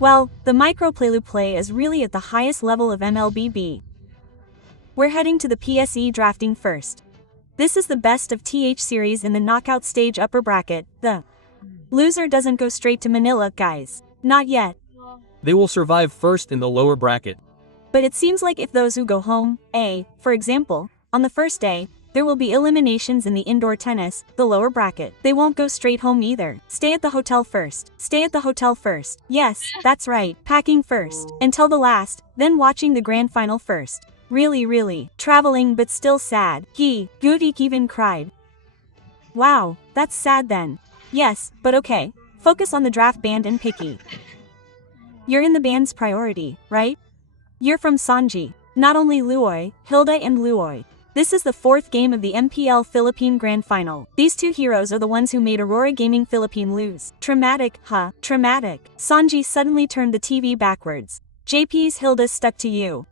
Well, the micro play is really at the highest level of MLBB. We're heading to the PSE drafting first. This is the best of TH series in the knockout stage upper bracket. The loser doesn't go straight to Manila, guys. Not yet. They will survive first in the lower bracket. But it seems like if those who go home, for example, on the first day, there will be eliminations in the indoor tennis, the lower bracket. They won't go straight home either. Stay at the hotel first. Stay at the hotel first. Yes, that's right. Packing first. Until the last, then watching the grand final first. Really. Traveling but still sad. Gudik even cried. Wow, that's sad then. Yes, but okay. Focus on the draft band and picky. You're in the band's priority, right? You're from Sanji. Not only Luoy, Hilda and Luoy. This is the fourth game of the MPL Philippine Grand Final. These two heroes are the ones who made Aurora Gaming Philippine lose. Traumatic, huh? Traumatic. Sanji suddenly turned the TV backwards. JP's Hilda stuck to you.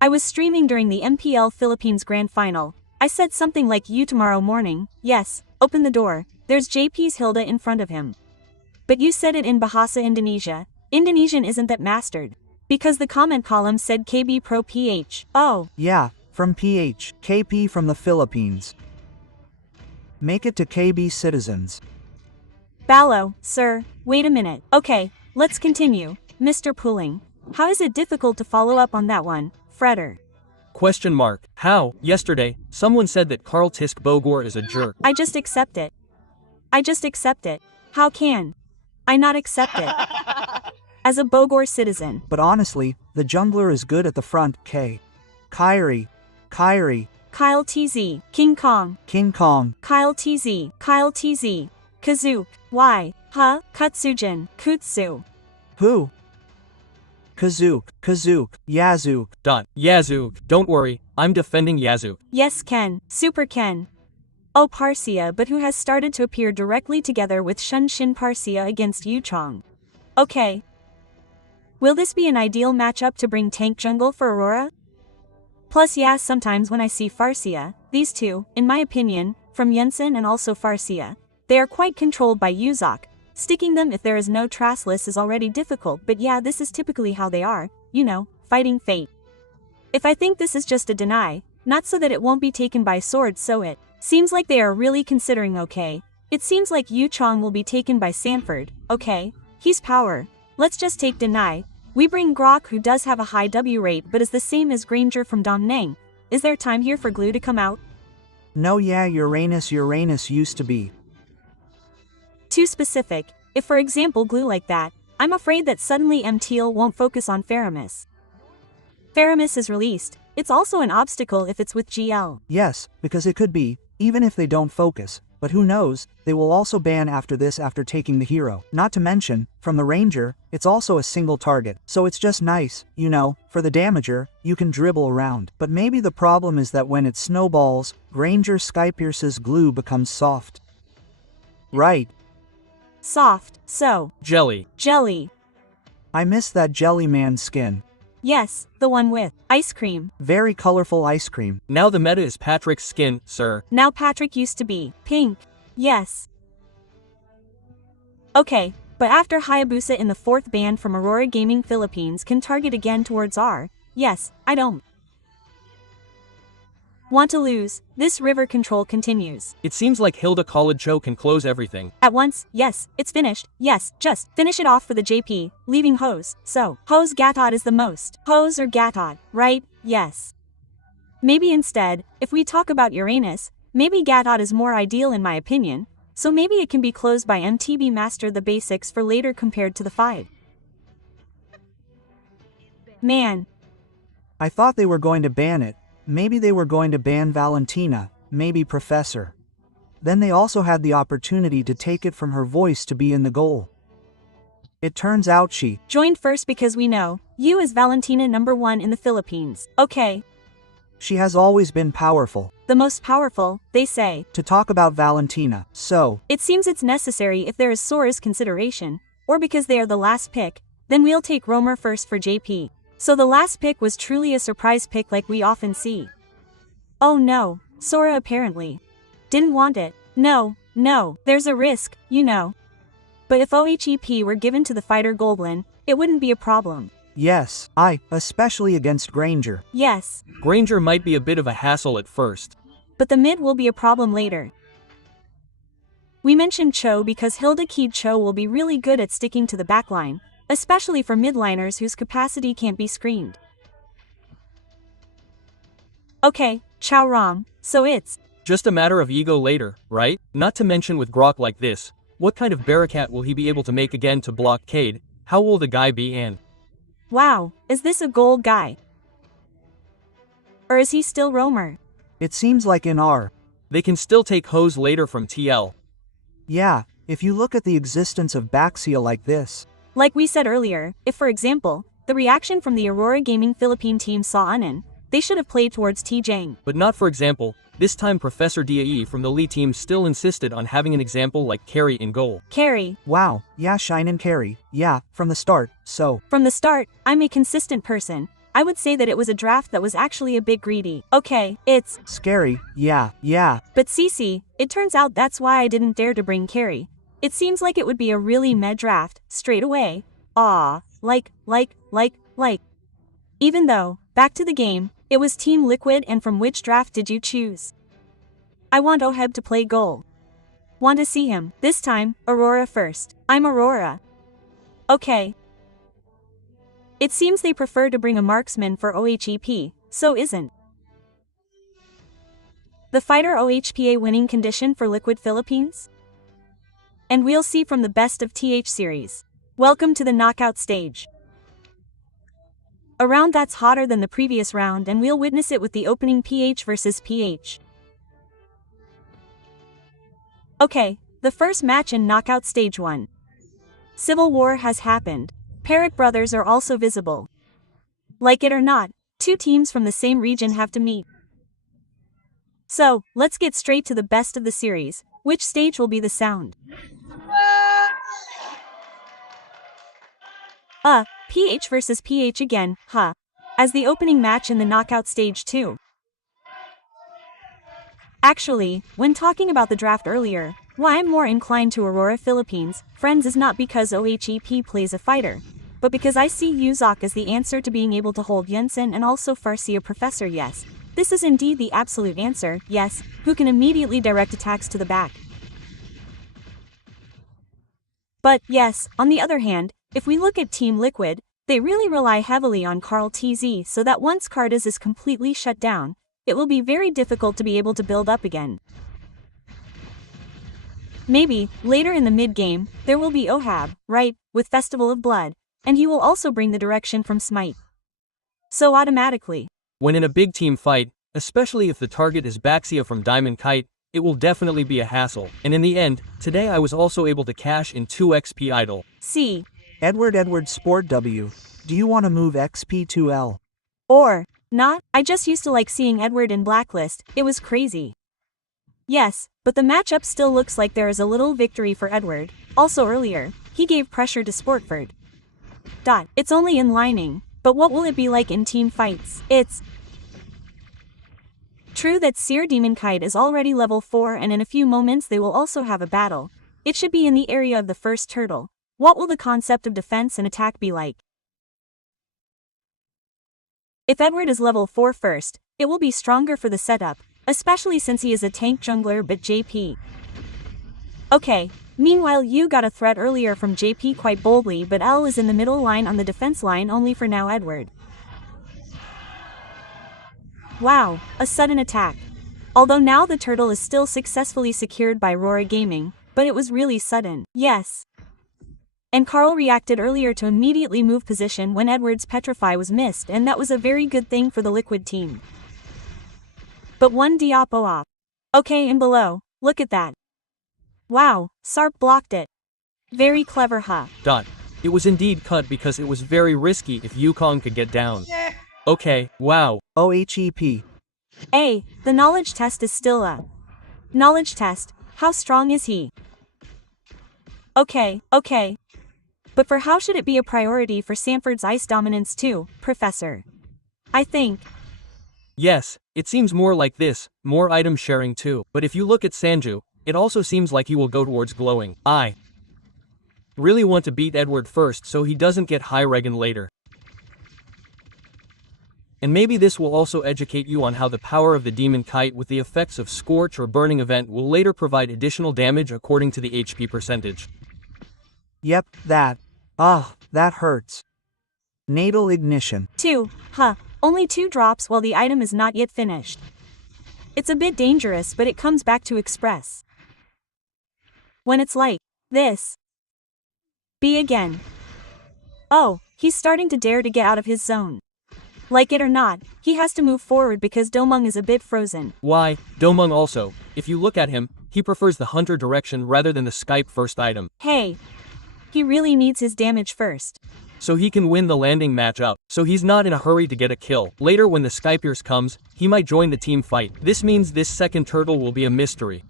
I was streaming during the MPL Philippines Grand Final. I said something like you tomorrow morning. Yes, open the door. There's JP's Hilda in front of him. But you said it in Bahasa Indonesia. Indonesian isn't that mastered. Because the comment column said KB Pro PH. Oh. Yeah, from PH. KP from the Philippines. Make it to KB citizens. Ballo, sir, wait a minute. Okay, let's continue. Mr. Pooling. How is it difficult to follow up on that one, Fretter? Question mark. How? Yesterday, someone said that Carl Tisk Bogor is a jerk. I just accept it. How can I not accept it? As a Bogor citizen. But honestly, the jungler is good at the front. Kyrie. Kyle TZ. King Kong. Kyle TZ. Kazook. Why? Huh? Kutsujin. Kutsu. Who? Kazook. Yazook. Yazook. Don't worry, I'm defending Yazook. Yes, Ken. Super Ken. Oh, Parsia, but who has started to appear directly together with Shun Shin Parsia against Yuchong. Okay. Will this be an ideal matchup to bring tank jungle for Aurora? Plus yeah, sometimes when I see Farsia, these two, in my opinion, from Yensen and also Farsia, they are quite controlled by Yuzak. Sticking them if there is no Trassless is already difficult, but yeah, this is typically how they are, you know, fighting fate. If I think this is just a deny, not so that it won't be taken by sword, so it seems like they are really considering. Okay. It seems like Yu Chong will be taken by Sanford. Okay. He's power. Let's just take deny. We bring Grok, who does have a high W rate but is the same as Granger from Dong Nang. Is there time here for Glue to come out? No, yeah, Uranus used to be too specific. If for example Glue like that, I'm afraid that suddenly MTL won't focus on Faramis. Faramis is released. It's also an obstacle if it's with GL. Yes, because it could be, even if they don't focus. But who knows, they will also ban after this after taking the hero. Not to mention, from the Ranger, it's also a single target. So it's just nice, you know, for the damager, you can dribble around. But maybe the problem is that when it snowballs, Ranger Skypierce's glue becomes soft. Right. Soft, so. Jelly. I miss that Jelly Man skin. Yes, the one with ice cream. Very colorful ice cream. Now the meta is Patrick's skin, sir. Now Patrick used to be pink. Yes. Okay, but after Hayabusa in the fourth ban from Aurora Gaming Philippines can target again towards R. Yes, I don't want to lose. This river control continues. It seems like Hilda College Cho can close everything. At once, yes, it's finished. Yes, just finish it off for the JP, leaving Hose. So, Hose Gatod is the most. Hose or Gatod, right? Yes. Maybe instead, if we talk about Uranus, maybe Gatod is more ideal in my opinion, so maybe it can be closed by MTB Master the basics for later compared to the 5. Man. I thought they were going to ban it. Maybe they were going to ban Valentina, maybe Professor. Then they also had the opportunity to take it from her voice to be in the goal. It turns out she joined first because we know, you is Valentina #1 in the Philippines. Okay. She has always been powerful. The most powerful, they say. To talk about Valentina, so. It seems it's necessary if there is Sora's consideration, or because they are the last pick, then we'll take Romer first for JP. So the last pick was truly a surprise pick like we often see. Oh no, Sora apparently didn't want it. No, there's a risk, you know. But if OHEP were given to the fighter Goblin, it wouldn't be a problem. Yes, especially against Granger. Yes. Granger might be a bit of a hassle at first. But the mid will be a problem later. We mentioned Cho because Hilda Keed Cho will be really good at sticking to the backline, especially for midliners whose capacity can't be screened. Okay, Chow Ram, so it's just a matter of ego later, right? Not to mention with Grok like this, what kind of Barakat will he be able to make again to block Cade? How will the guy be and... Wow, is this a gold guy? Or is he still roamer? It seems like in R. They can still take hose later from TL. Yeah, if you look at the existence of Baxia like this. Like we said earlier, if for example, the reaction from the Aurora Gaming Philippine team saw Anan, they should have played towards T-Jang. But not for example, this time Professor Dae from the Lee team still insisted on having an example like Carry in goal. Carry. Wow, yeah, Shine and Carry, yeah, from the start, so. From the start, I'm a consistent person. I would say that it was a draft that was actually a bit greedy. Okay, it's scary, yeah. But CC, it turns out that's why I didn't dare to bring Carry. It seems like it would be a really meh draft, straight away. Like. Even though, back to the game, it was Team Liquid, and from which draft did you choose? I want Oheb to play goal. Want to see him, this time, Aurora first. I'm Aurora. Okay. It seems they prefer to bring a marksman for OHEP, so isn't the fighter OHPA winning condition for Liquid Philippines? And we'll see from the best of TH series. Welcome to the knockout stage. A round that's hotter than the previous round, and we'll witness it with the opening PH versus PH. Okay, the first match in knockout stage 1. Civil war has happened. Parrot brothers are also visible. Like it or not, two teams from the same region have to meet. So, let's get straight to the best of the series. Which stage will be the sound? PH versus PH again, huh? As the opening match in the knockout stage 2. Actually, when talking about the draft earlier, why I'm more inclined to Aurora Philippines, friends, is not because OHEP plays a fighter, but because I see Yuzak as the answer to being able to hold Yunsen and also Farsi a professor. Yes, this is indeed the absolute answer, yes, who can immediately direct attacks to the back. But yes, on the other hand, if we look at Team Liquid, they really rely heavily on Carl TZ, so that once Cardas is completely shut down, it will be very difficult to be able to build up again. Maybe, later in the mid-game, there will be Ohab, right, with Festival of Blood, and he will also bring the direction from Smite. So automatically, when in a big team fight, especially if the target is Baxia from Diamond Kite, it will definitely be a hassle, and in the end, today I was also able to cash in 2 XP idle. C. Edward Sport W. Do you want to move XP to L? Or not? I just used to like seeing Edward in Blacklist, it was crazy. Yes, but the matchup still looks like there is a little victory for Edward. Also earlier, he gave pressure to Sportford. It's only in lining, but what will it be like in team fights? It's true that Seer Demon Kite is already level 4, and in a few moments they will also have a battle. It should be in the area of the first turtle. What will the concept of defense and attack be like? If Edward is level 4 first, it will be stronger for the setup, especially since he is a tank jungler but JP. Okay, meanwhile you got a threat earlier from JP quite boldly, but L is in the middle line on the defense line only for now. Edward. Wow, a sudden attack. Although now the turtle is still successfully secured by Aurora Gaming, but it was really sudden. Yes. And Carl reacted earlier to immediately move position when Edward's Petrify was missed, and that was a very good thing for the Liquid team. But one Diapo off. Okay, and below, look at that. Wow, Sarp blocked it. Very clever, huh? It was indeed cut because it was very risky if Yukong could get down. Okay, wow. OHEP. The knowledge test is still a knowledge test. How strong is he? Okay. But for how should it be a priority for Sanford's ice dominance too, Professor? I think. Yes, it seems more like this, more item sharing too. But if you look at Sanju, it also seems like he will go towards glowing. Really want to beat Edward first so he doesn't get high regen later. And maybe this will also educate you on how the power of the demon kite with the effects of scorch or burning event will later provide additional damage according to the HP percentage. Yep, that. That hurts. Natal ignition. 2. Only 2 drops while the item is not yet finished. It's a bit dangerous, but it comes back to express. When it's like this. B again. Oh, he's starting to dare to get out of his zone. Like it or not, he has to move forward because Domung is a bit frozen. Why, Domung also, if you look at him, he prefers the hunter direction rather than the Skype first item. Hey. He really needs his damage first. So he can win the landing matchup, so he's not in a hurry to get a kill. Later when the Skypiers comes, he might join the team fight. This means this second turtle will be a mystery.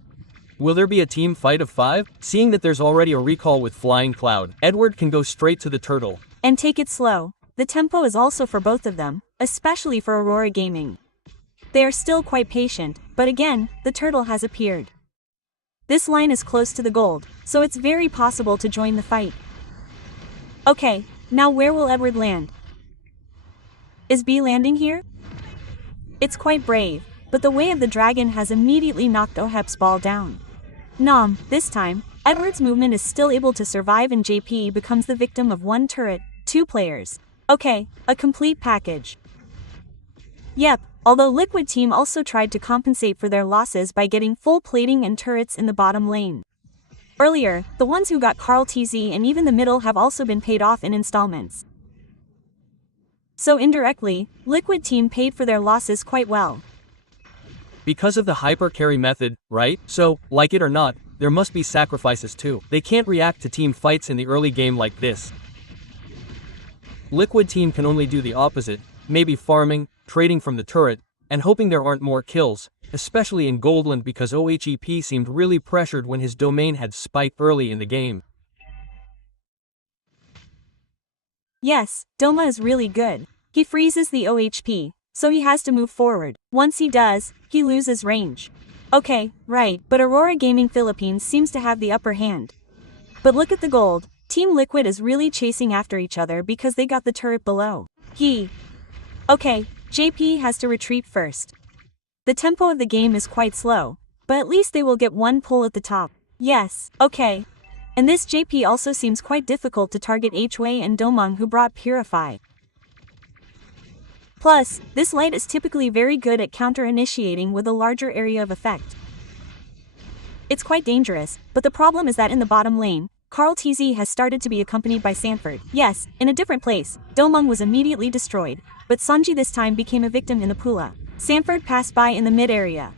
Will there be a team fight of 5? Seeing that there's already a recall with Flying Cloud, Edward can go straight to the turtle. And take it slow. The tempo is also for both of them, especially for Aurora Gaming. They are still quite patient, but again, the turtle has appeared. This line is close to the gold, so it's very possible to join the fight. Okay, now where will Edward land? Is B landing here? It's quite brave, but the way of the dragon has immediately knocked Ohep's ball down. Nom, this time, Edward's movement is still able to survive and JP becomes the victim of 1 turret, 2 players. Okay, a complete package. Yep, although Liquid Team also tried to compensate for their losses by getting full plating and turrets in the bottom lane. Earlier, the ones who got Carl TZ and even the middle have also been paid off in installments. So indirectly, Liquid Team paid for their losses quite well. Because of the hyper carry method, right? So, like it or not, there must be sacrifices too. They can't react to team fights in the early game like this. Liquid Team can only do the opposite, maybe farming, trading from the turret, and hoping there aren't more kills, especially in Goldland because OHEP seemed really pressured when his domain had spiked early in the game. Yes, Doma is really good. He freezes the OHP, so he has to move forward. Once he does, he loses range. Okay, right, but Aurora Gaming Philippines seems to have the upper hand. But look at the gold. Team Liquid is really chasing after each other because they got the turret below. Okay, JP has to retreat first. The tempo of the game is quite slow, but at least they will get 1 pull at the top. Yes, okay. And this JP also seems quite difficult to target Hway and Domung who brought Purify. Plus, this light is typically very good at counter-initiating with a larger area of effect. It's quite dangerous, but the problem is that in the bottom lane, Carl TZ has started to be accompanied by Sanford. Yes, in a different place, Domung was immediately destroyed, but Sanji this time became a victim in the Pula. Sanford passed by in the mid area.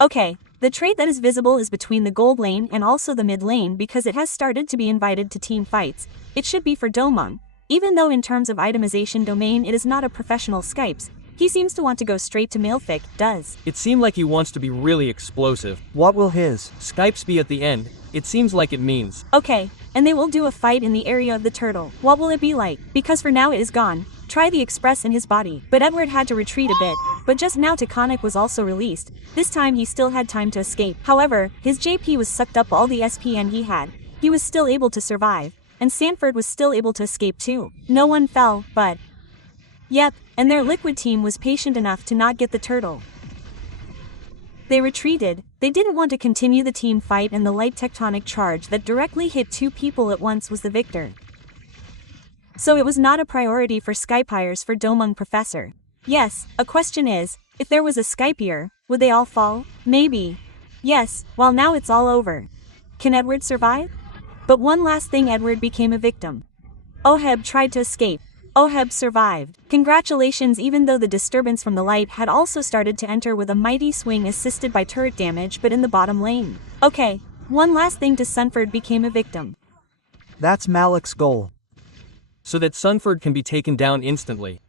Okay, the trade that is visible is between the gold lane and also the mid lane because it has started to be invited to team fights. It should be for Domung. Even though in terms of itemization domain it is not a professional Skypes, he seems to want to go straight to Malefic, does. It seemed like he wants to be really explosive. What will his Skypes be at the end? It seems like it means. Okay, and they will do a fight in the area of the turtle. What will it be like? Because for now it is gone. Try the express in his body. But Edward had to retreat a bit. But just now Taconic was also released. This time he still had time to escape. However, his JP was sucked up all the SPN he had. He was still able to survive. And Sanford was still able to escape too. No one fell, but... Yep, and their Liquid Team was patient enough to not get the turtle. They retreated. They didn't want to continue the team fight, and the light tectonic charge that directly hit 2 people at once was the victor. So it was not a priority for Skypiers for Domung Professor. Yes, a question is, if there was a Skypier, would they all fall? Maybe. Yes, well now it's all over. Can Edward survive? But one last thing, Edward became a victim. Oheb tried to escape. Oheb survived. Congratulations, even though the disturbance from the light had also started to enter with a mighty swing assisted by turret damage but in the bottom lane. Okay, one last thing, to Sunford became a victim. That's Malik's goal. So that Sunford can be taken down instantly.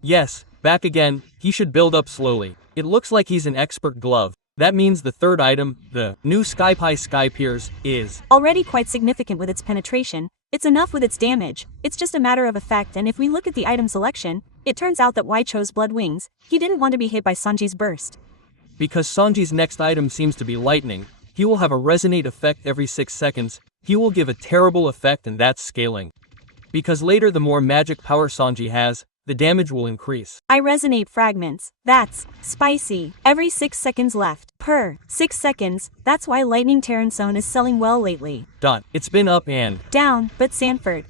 Yes, back again, he should build up slowly. It looks like he's an expert glove. That means the third item, the new Skypiers, is already quite significant with its penetration. It's enough with its damage. It's just a matter of effect, and if we look at the item selection, it turns out that Y chose Blood Wings. He didn't want to be hit by Sanji's burst. Because Sanji's next item seems to be lightning, he will have a resonate effect every 6 seconds, He will give a terrible effect, and that's scaling. Because later the more magic power Sanji has, the damage will increase. I resonate fragments. That's spicy. Every 6 seconds left. Per 6 seconds, that's why Lightning Terranzone is selling well lately. It's been up and down, but Sanford.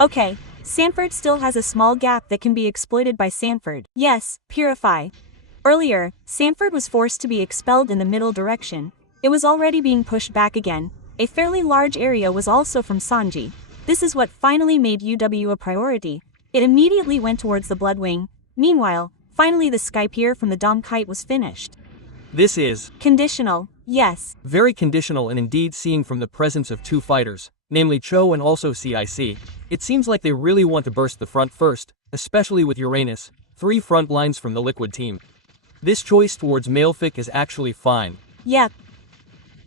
Okay, Sanford still has a small gap that can be exploited by Sanford. Yes, Purify. Earlier, Sanford was forced to be expelled in the middle direction. It was already being pushed back again. A fairly large area was also from Sanji. This is what finally made UW a priority. It immediately went towards the Bloodwing. Meanwhile, finally the Skypier from the Dom Kite was finished. This is conditional, yes. Very conditional, and indeed seeing from the presence of two fighters, namely Cho and also CIC, it seems like they really want to burst the front first, especially with Uranus, 3 front lines from the Liquid team. This choice towards Malefic is actually fine. Yep.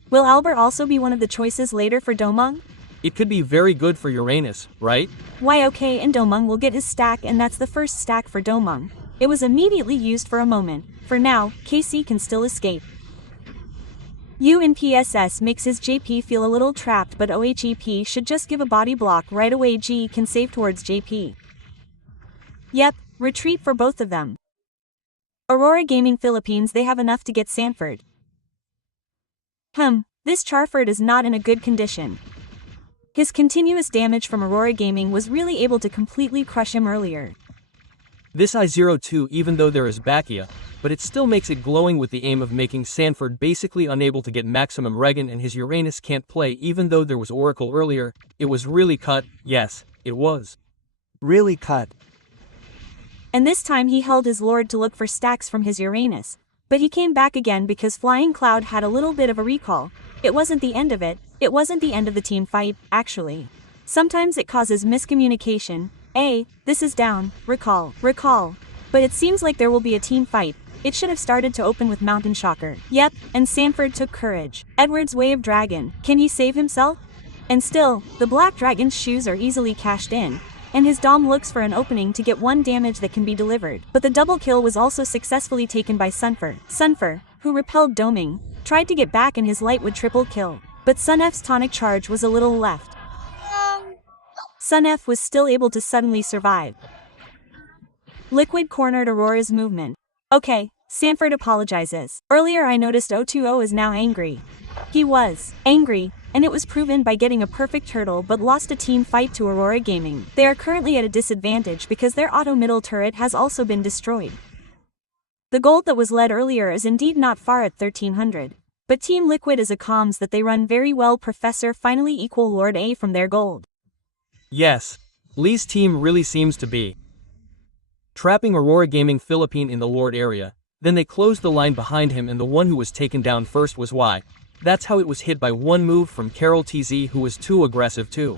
Will Albert also be one of the choices later for Domung? It could be very good for Uranus, right? Why okay, and Domung will get his stack, and that's the first stack for Domung. It was immediately used for a moment. For now, KC can still escape. U in PSS makes his JP feel a little trapped, but OHEP should just give a body block right away. G can save towards JP. Yep, retreat for both of them. Aurora Gaming Philippines, they have enough to get Sanford. This Charford is not in a good condition. His continuous damage from Aurora Gaming was really able to completely crush him earlier. This I-02, even though there is Bacchia, but it still makes it glowing with the aim of making Sanford basically unable to get maximum regen, and his Uranus can't play. Even though there was Oracle earlier, it was really cut. Yes, it was. Really cut. And this time he held his Lord to look for stacks from his Uranus, but he came back again because Flying Cloud had a little bit of a recall. It wasn't the end of it. It wasn't the end of the team fight, actually. Sometimes it causes miscommunication. This is down, recall. But it seems like there will be a team fight. It should have started to open with Mountain Shocker. Yep, and Sanford took courage. Edward's Way of Dragon. Can he save himself? And still, the Black Dragon's shoes are easily cashed in, and his Dom looks for an opening to get 1 damage that can be delivered. But the double kill was also successfully taken by Sunfer, who repelled Doming, tried to get back, and his light would triple kill. But Sun-F's tonic charge was a little left. Sun-F was still able to suddenly survive. Liquid cornered Aurora's movement. Okay, Sanford apologizes. Earlier I noticed 020 is now angry. He was angry, and it was proven by getting a perfect turtle, but lost a team fight to Aurora Gaming. They are currently at a disadvantage because their auto middle turret has also been destroyed. The gold that was led earlier is indeed not far at 1300. But Team Liquid is a comms that they run very well. Professor finally equal Lord A from their gold. Yes, Lee's team really seems to be trapping Aurora Gaming Philippine in the Lord area. Then they closed the line behind him, and the one who was taken down first was Y. That's how it was hit by one move from Carol TZ, who was too aggressive too.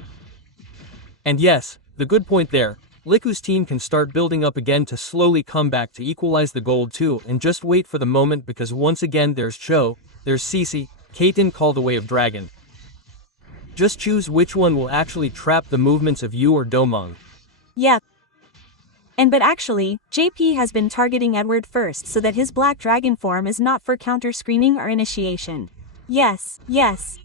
And yes, the good point there, Liku's team can start building up again to slowly come back to equalize the gold too, and just wait for the moment, because once again there's Cho, there's Cece, Kaiten call the Way of Dragon. Just choose which one will actually trap the movements of you or Domung. Yep. But actually, JP has been targeting Edward first so that his Black Dragon form is not for counter screening or initiation. Yes,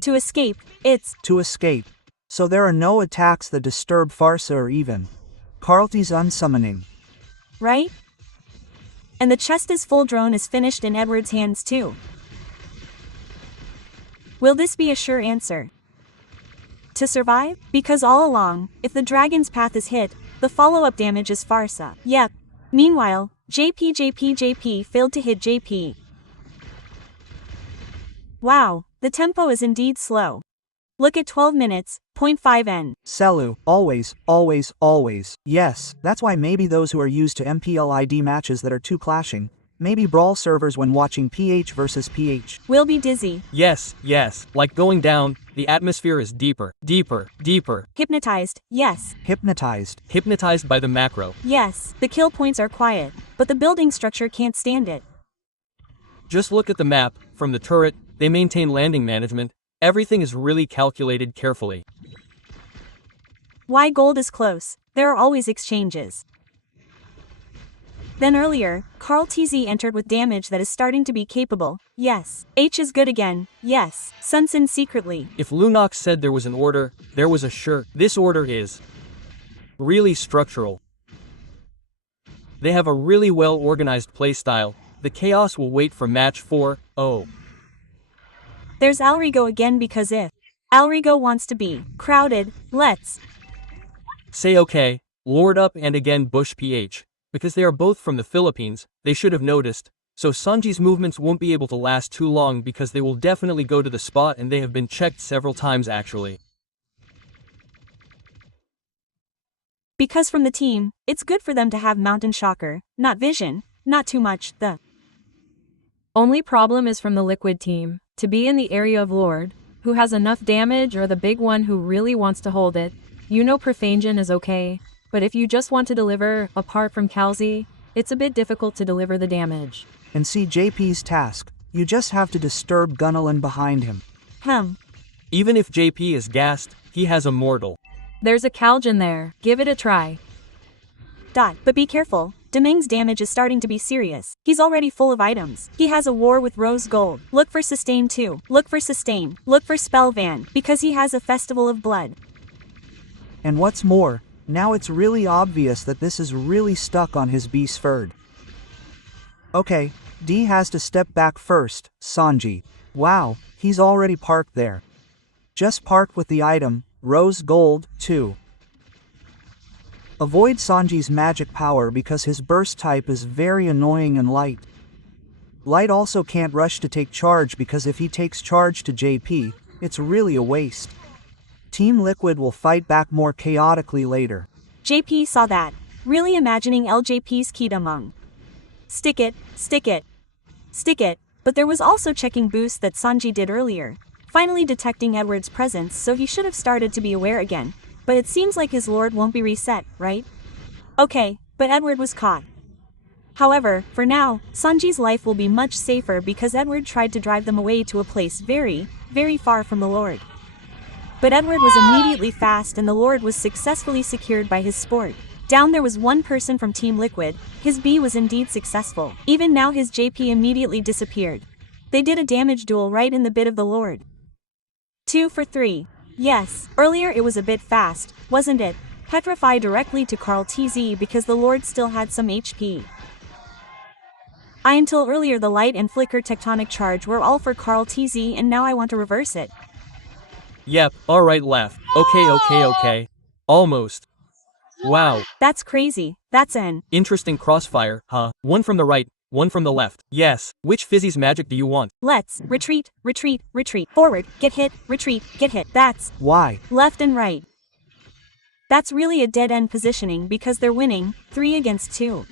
to escape, it's to escape. So there are no attacks that disturb Farsa or even Carlty's unsummoning. Right? And the chest is full. Drone is finished in Edward's hands too. Will this be a sure answer to survive? Because all along, if the dragon's path is hit, the follow-up damage is Farsa. Yep. Meanwhile, JP failed to hit JP. Wow, the tempo is indeed slow. Look at 12 minutes, 0.5 N. Selu, always. Yes, that's why maybe those who are used to MPL ID matches that are too clashing, maybe brawl servers when watching PH versus PH, will be dizzy. Yes, like going down, the atmosphere is deeper. Hypnotized, yes. Hypnotized by the macro. Yes, the kill points are quiet, but the building structure can't stand it. Just look at the map, from the turret, they maintain landing management, everything is really calculated carefully. Why gold is close, there are always exchanges. Then earlier, Carl TZ entered with damage that is starting to be capable. Yes. H is good again. Yes. Sunsin secretly. If Lunox said there was an order, there was a sure. This order is really structural. They have a really well-organized playstyle. The chaos will wait for match 4. Oh. There's Alrigo again because if Alrigo wants to be crowded, let's say okay, Lord up and again Bush PH. Because they are both from the Philippines, they should have noticed. So Sanji's movements won't be able to last too long because they will definitely go to the spot and they have been checked several times actually. Because from the team, it's good for them to have Mountain Shocker, not Vision, not too much, the only problem is from the Liquid team, to be in the area of Lord, who has enough damage or the big one who really wants to hold it. You know Profangian is okay, but if you just want to deliver, apart from Calzi, it's a bit difficult to deliver the damage. And see JP's task, you just have to disturb Gunnelin behind him. Even if JP is gassed, he has a mortal. There's a Calgen there, give it a try. But be careful, Deming's damage is starting to be serious. He's already full of items. He has a war with Rose Gold. Look for Sustain too. Look for Sustain. Look for Spellvan, because he has a Festival of Blood. And what's more, now it's really obvious that this is really stuck on his B Sferd. Okay, D has to step back first, Sanji. Wow, he's already parked there. Just park with the item, Rose Gold, too. Avoid Sanji's magic power because his burst type is very annoying and light. Light also can't rush to take charge because if he takes charge to JP, it's really a waste. Team Liquid will fight back more chaotically later. JP saw that, really imagining LJP's Kidamung. Stick it, stick it, stick it, but there was also checking boost that Sanji did earlier, finally detecting Edward's presence, so he should have started to be aware again. But it seems like his lord won't be reset, right? Okay, but Edward was caught. However, for now, Sanji's life will be much safer because Edward tried to drive them away to a place very, very far from the lord. But Edward was immediately fast and the lord was successfully secured by his sport. Down there was one person from Team Liquid, his B was indeed successful. Even now his JP immediately disappeared. They did a damage duel right in the bit of the lord. 2 for 3. Yes, earlier it was a bit fast, wasn't it? Petrify directly to Carl TZ because the lord still had some HP. Until earlier the light and flicker tectonic charge were all for Carl TZ and now I want to reverse it. Yep, alright left. Okay. Almost. Wow. That's crazy, that's an interesting crossfire, huh? One from the right, one from the left. Yes, which Fizzy's magic do you want? Let's retreat, retreat, retreat. Forward, get hit, retreat, get hit. That's why. Left and right. That's really a dead-end positioning because they're winning, 3 against 2.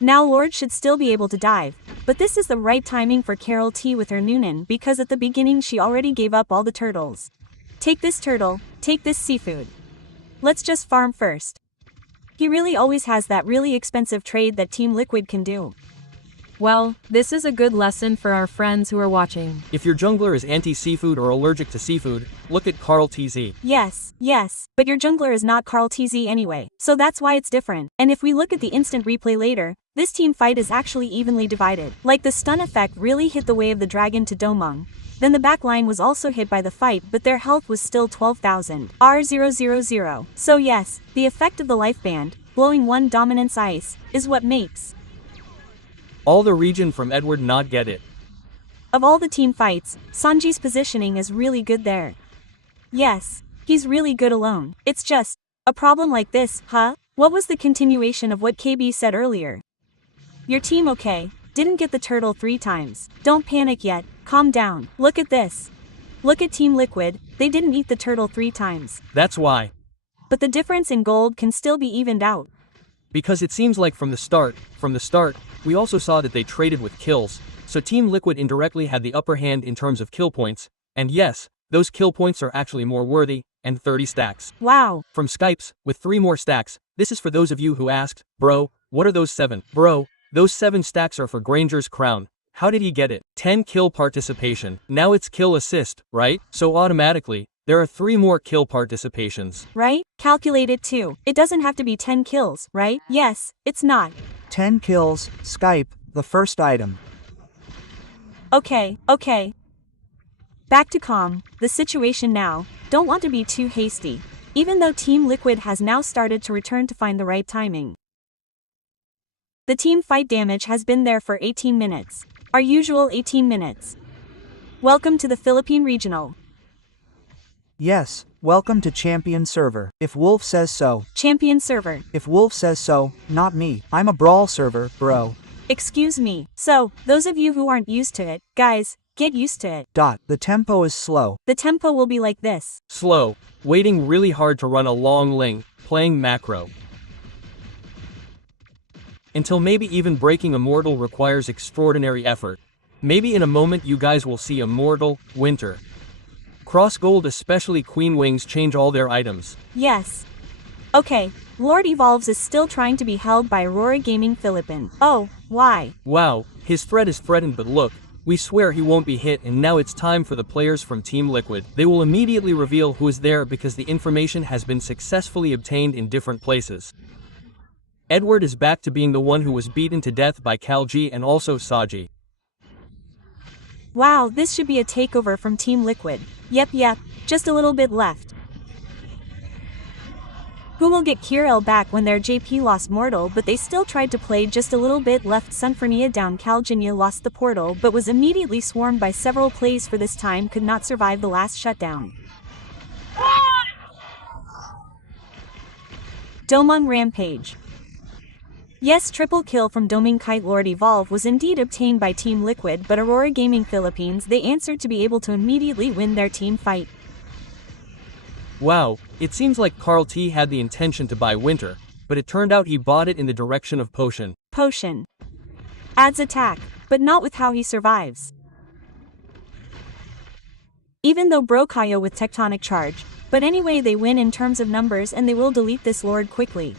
Now Lord should still be able to dive, but this is the right timing for Carol T with her Noonan because at the beginning she already gave up all the turtles. Take this turtle, take this seafood. Let's just farm first. He really always has that really expensive trade that Team Liquid can do. Well, this is a good lesson for our friends who are watching. If your jungler is anti-seafood or allergic to seafood, look at Carl TZ. Yes, but your jungler is not Carl TZ anyway, so that's why it's different. And if we look at the instant replay later, this team fight is actually evenly divided. Like the stun effect really hit the way of the dragon to Domung. Then the backline was also hit by the fight but their health was still 12,000. R000. So yes, the effect of the life band, blowing one dominance ice, is what makes all the region from Edward not get it. Of all the team fights, Sanji's positioning is really good there. Yes, he's really good alone. It's just a problem like this, huh? What was the continuation of what KB said earlier? Your team okay, didn't get the turtle 3 times. Don't panic yet, calm down. Look at this. Look at Team Liquid, they didn't eat the turtle 3 times. That's why. But the difference in gold can still be evened out. Because it seems like from the start, we also saw that they traded with kills, so Team Liquid indirectly had the upper hand in terms of kill points, and yes, those kill points are actually more worthy, and 30 stacks. Wow. From Skypes, with 3 more stacks, this is for those of you who asked, bro, what are those 7? Bro, those 7 stacks are for Granger's crown. How did he get it? 10 kill participation. Now it's kill assist, right? So automatically, There are 3 more kill participations. Right? Calculate it too. It doesn't have to be 10 kills, right? Yes, it's not. 10 kills, Skype, the first item. Okay. Back to calm, the situation now, don't want to be too hasty. Even though Team Liquid has now started to return to find the right timing. The team fight damage has been there for 18 minutes. Our usual 18 minutes. Welcome to the Philippine Regional. Yes, welcome to Champion Server. If Wolf says so. Champion Server. If Wolf says so, not me. I'm a Brawl server, bro. Excuse me. So, those of you who aren't used to it, guys, get used to it. The tempo is slow. The tempo will be like this. Slow, waiting really hard to run a long lane, playing macro. Until maybe even breaking Immortal requires extraordinary effort. Maybe in a moment you guys will see Immortal, Winter. Cross Gold, especially Queen Wings, change all their items. Yes. Okay, Lord Evolves is still trying to be held by Aurora Gaming Philippine. Oh, why? Wow, his threat is threatened, but look, we swear he won't be hit, and now it's time for the players from Team Liquid. They will immediately reveal who is there because the information has been successfully obtained in different places. Edward is back to being the one who was beaten to death by Kalji and also Saji. Wow, this should be a takeover from Team Liquid. Yep, just a little bit left. Who will get Kirel back when their JP lost Mortal, but they still tried to play just a little bit left. Sunfernia down. Kaljinia lost the portal but was immediately swarmed by several plays for this time, could not survive the last shutdown. Domung Rampage. Yes, triple kill from Doming Kite Lord Evolve was indeed obtained by Team Liquid, but Aurora Gaming Philippines, they answered to be able to immediately win their team fight. Wow, it seems like Carl T had the intention to buy Winter, but it turned out he bought it in the direction of Potion. Potion. Adds attack, but not with how he survives. Even though Brokayo with Tectonic Charge, but anyway they win in terms of numbers and they will delete this Lord quickly.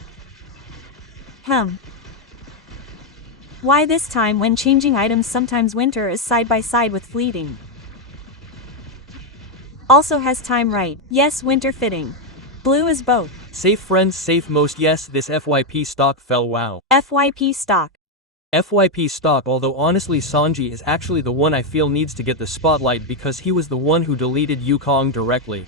Why this time when changing items sometimes Winter is side by side with Fleeting. Also has time right. Yes, Winter fitting. Blue is both. Safe friends, safe most. Yes, this FYP stock fell. Wow. FYP stock. FYP stock, although honestly Sanji is actually the one I feel needs to get the spotlight because he was the one who deleted Yukong directly.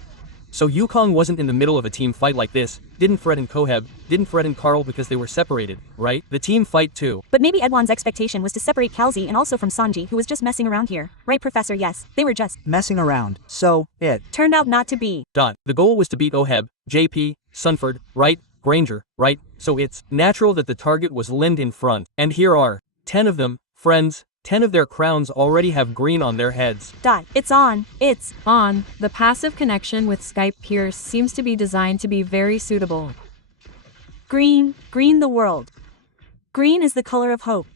So Yukong wasn't in the middle of a team fight like this, didn't threaten Koheb, didn't threaten Carl because they were separated, right? The team fight too. But maybe Edwan's expectation was to separate Kalzi and also from Sanji, who was just messing around here. Right, Professor? Yes, they were just messing around, so it turned out not to be. The goal was to beat Oheb, JP, Sunford, right? Granger, right? So it's natural that the target was Lind in front. And here are 10 of them, friends. 10 of their crowns already have green on their heads. It's on. It's on. The passive connection with Skype Pierce seems to be designed to be very suitable. Green the world. Green is the color of hope.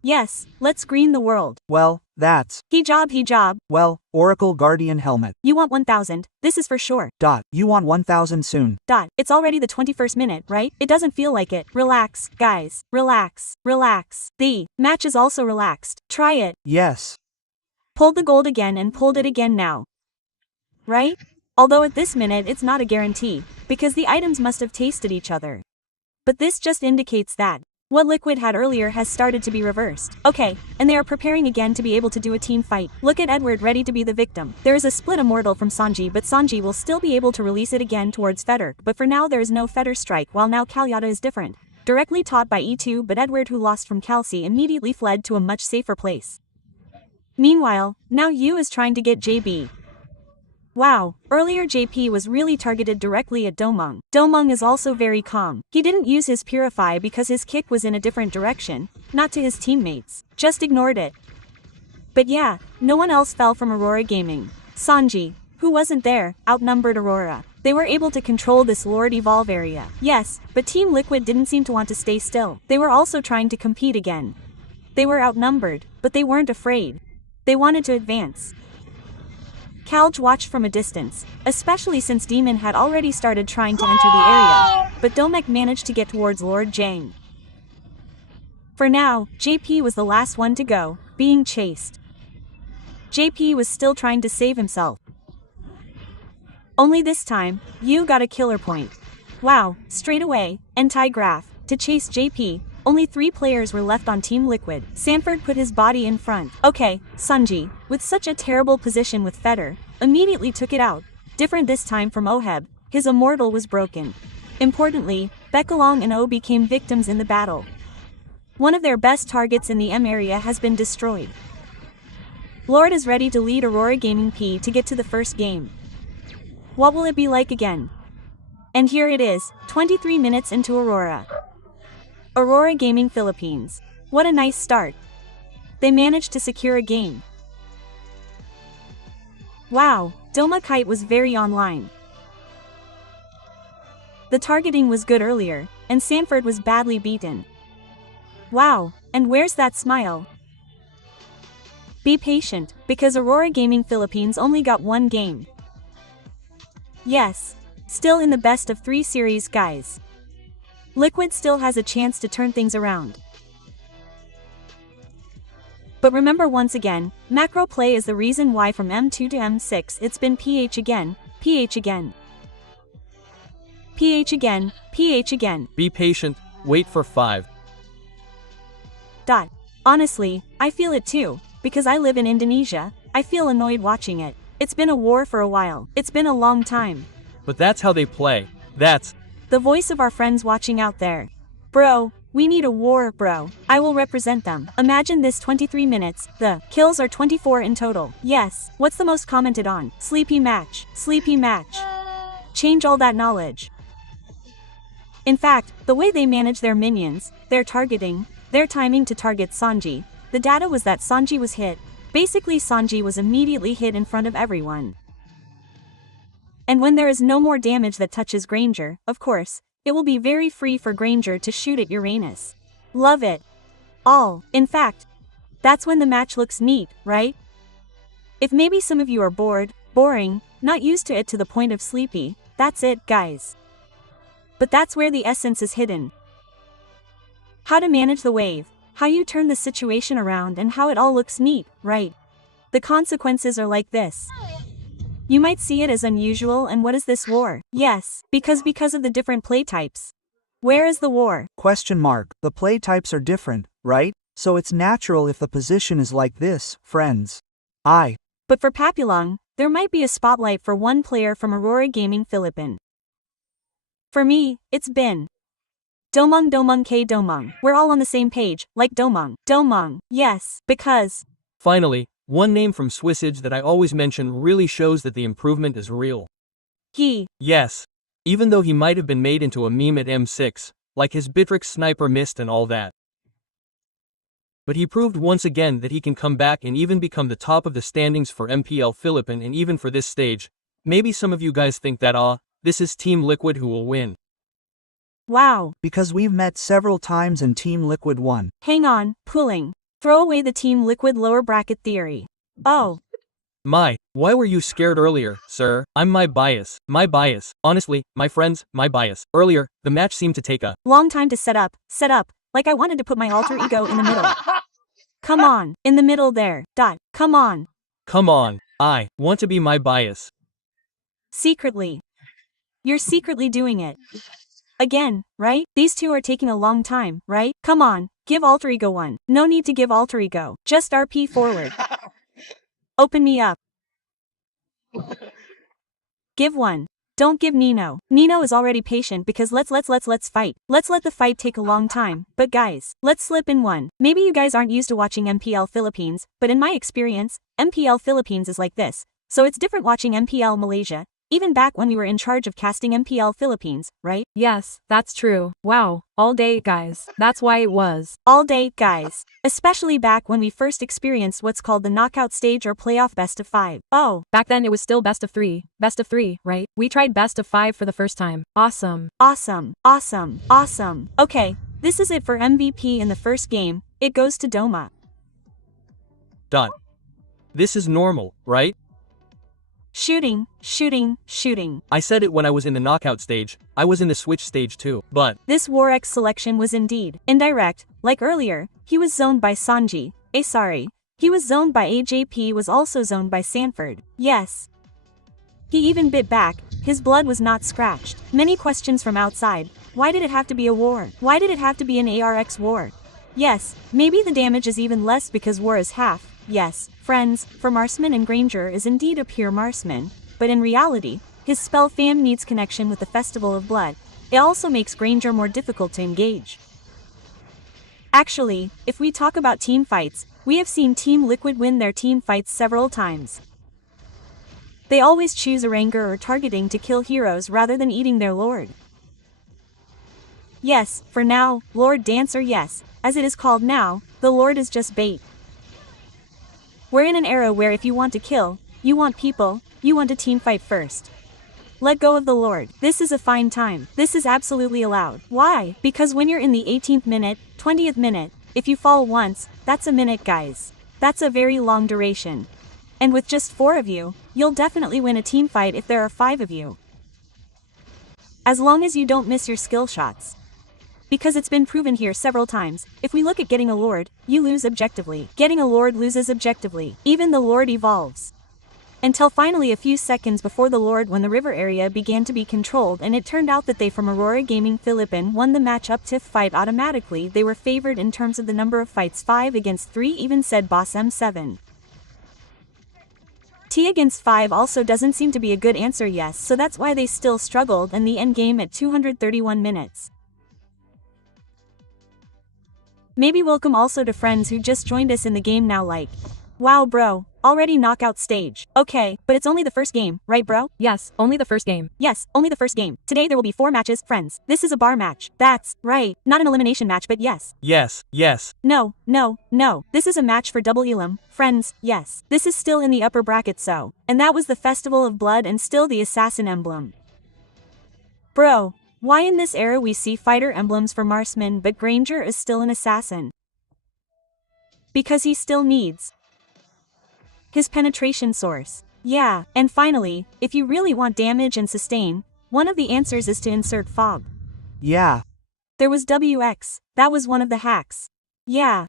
Yes, let's green the world. Well, that's hijab. Well, Oracle Guardian Helmet. You want 1000, this is for sure. You want 1000 soon. It's already the 21st minute, right? It doesn't feel like it. Relax, guys. Relax. The match is also relaxed. Try it. Yes. Pulled the gold again and pulled it again now. Right? Although at this minute it's not a guarantee, because the items must have tasted each other. But this just indicates that what Liquid had earlier has started to be reversed. Okay, and they are preparing again to be able to do a team fight. Look at Edward ready to be the victim. There is a split Immortal from Sanji, but Sanji will still be able to release it again towards Feder, but for now there is no Feder strike, while now Kalyata is different. Directly taught by E2, but Edward, who lost from Kalsi, immediately fled to a much safer place. Meanwhile, now Yu is trying to get JB. Wow, earlier JP was really targeted directly at Domung. Domung is also very calm. He didn't use his Purify because his kick was in a different direction, not to his teammates. Just ignored it. But yeah, no one else fell from Aurora Gaming. Sanji, who wasn't there, outnumbered Aurora. They were able to control this Lord Evolve area. Yes, but Team Liquid didn't seem to want to stay still. They were also trying to compete again. They were outnumbered, but they weren't afraid. They wanted to advance. Kalj watched from a distance, especially since Demon had already started trying to enter the area, but Domek managed to get towards Lord Jang. For now, JP was the last one to go, being chased. JP was still trying to save himself. Only this time, you got a killer point. Wow, straight away, anti-graph. To chase JP, only 3 players were left on Team Liquid. Sanford put his body in front. Okay, Sunji, with such a terrible position with Feder, immediately took it out. Different this time from Oheb, his immortal was broken. Importantly, Bekalong and O became victims in the battle. One of their best targets in the M area has been destroyed. Lord is ready to lead Aurora Gaming P to get to the first game. What will it be like again? And here it is, 23 minutes into Aurora. Aurora Gaming Philippines. What a nice start. They managed to secure a game. Wow, Doma Kite was very online. The targeting was good earlier, and Sanford was badly beaten. Wow, and where's that smile? Be patient, because Aurora Gaming Philippines only got 1 game. Yes, still in the best of 3 series, guys. Liquid still has a chance to turn things around. But remember once again, macro play is the reason why from M2 to M6 it's been PH again, PH again. PH again, PH again. Be patient, wait for 5. Honestly, I feel it too, because I live in Indonesia, I feel annoyed watching it. It's been a war for a while, it's been a long time. But that's how they play, that's the voice of our friends watching out there. Bro, we need a war, bro. I will represent them. Imagine this 23 minutes, the kills are 24 in total. Yes, what's the most commented on? Sleepy match, sleepy match. Change all that knowledge. In fact, the way they manage their minions, their targeting, their timing to target Sanji, the data was that Sanji was hit. Basically Sanji was immediately hit in front of everyone. And when there is no more damage that touches Granger, of course, it will be very free for Granger to shoot at Uranus. Love it. All, in fact, that's when the match looks neat, right? If maybe some of you are bored, boring, not used to it to the point of sleepy, that's it, guys. But that's where the essence is hidden. How to manage the wave, how you turn the situation around and how it all looks neat, right? The consequences are like this. You might see it as unusual and what is this war? Yes, because of the different play types. Where is the war? Question mark. The play types are different, right? So it's natural if the position is like this, friends. But for Papillon, there might be a spotlight for one player from Aurora Gaming Philippines. For me, it's been Domong K Domong. We're all on the same page, like Domong. Domong, yes, because finally, one name from Swissage that I always mention really shows that the improvement is real. Yes. Even though he might have been made into a meme at M6, like his Bitrix sniper missed and all that. But he proved once again that he can come back and even become the top of the standings for MPL Philippines and even for this stage. Maybe some of you guys think that this is Team Liquid who will win. Wow. Because we've met several times and Team Liquid won. Hang on, pooling. Throw away the Team Liquid lower bracket theory. Oh. Why were you scared earlier, sir? I'm my bias. Honestly, my friends, my bias. Earlier, the match seemed to take a long time to set up, like I wanted to put my alter ego in the middle. Come on, in the middle there, come on. Come on, I want to be my bias. Secretly. You're secretly doing it. Again, right? These two are taking a long time, right? Come on, give alter ego one. No need to give alter ego, just RP forward. Open me up. Give one. Don't give Nino. Nino is already patient because let's fight. Let's let the fight take a long time. But guys, let's slip in one. Maybe you guys aren't used to watching MPL Philippines, but in my experience, MPL Philippines is like this. So it's different watching MPL Malaysia, even back when we were in charge of casting MPL Philippines, right? Yes, that's true. Wow, all day, guys. That's why it was. All day, guys. Especially back when we first experienced what's called the knockout stage or playoff best of 5. Oh. Back then it was still best of 3, right? We tried best of 5 for the first time. Awesome. Okay, this is it for MVP in the first game. It goes to Doma. This is normal, right? Shooting. I said it when I was in the knockout stage, I was in the switch stage too, but this Warx selection was indeed indirect. Like earlier, he was zoned by Sanji. He was zoned by AJP was also zoned by Sanford. Yes. He even bit back, his blood was not scratched. Many questions from outside. Why did it have to be a war? Why did it have to be an ARX war? Yes, maybe the damage is even less because war is half. Yes, friends, for Marksman and Granger is indeed a pure marksman, but in reality, his spell fam needs connection with the Festival of Blood. It also makes Granger more difficult to engage. Actually, if we talk about team fights, we have seen Team Liquid win their team fights several times. They always choose a ranger or targeting to kill heroes rather than eating their lord. Yes, for now, Lord Dancer yes, as it is called now, the lord is just bait. We're in an era where if you want to kill, you want people, you want a team fight first. Let go of the lord. This is a fine time. This is absolutely allowed. Why? Because when you're in the 18th minute, 20th minute, if you fall once, that's a minute guys. That's a very long duration. And with just 4 of you, you'll definitely win a team fight if there are 5 of you. As long as you don't miss your skill shots. Because it's been proven here several times, if we look at getting a lord, you lose objectively. Getting a lord loses objectively. Even the lord evolves. Until finally a few seconds before the lord when the river area began to be controlled and it turned out that they from Aurora Gaming Philippine won the match up TIFF fight automatically. They were favored in terms of the number of fights 5 against 3 even said boss M7. T against 5 also doesn't seem to be a good answer yes so that's why they still struggled in the end game at 231 minutes. Maybe welcome also to friends who just joined us in the game now like, wow bro, already knockout stage. Okay, but it's only the first game, right bro? Yes, only the first game. Yes, only the first game. Today there will be 4 matches, friends. This is a bar match. That's right. Not an elimination match but yes. Yes. No. This is a match for double elim, friends, yes. This is still in the upper bracket so. And that was the Festival of Blood and still the assassin emblem. Bro. Why in this era we see fighter emblems for Marksman but Granger is still an assassin? Because he still needs his penetration source. Yeah, and finally, if you really want damage and sustain, one of the answers is to insert fog. Yeah. There was WX, that was one of the hacks. Yeah,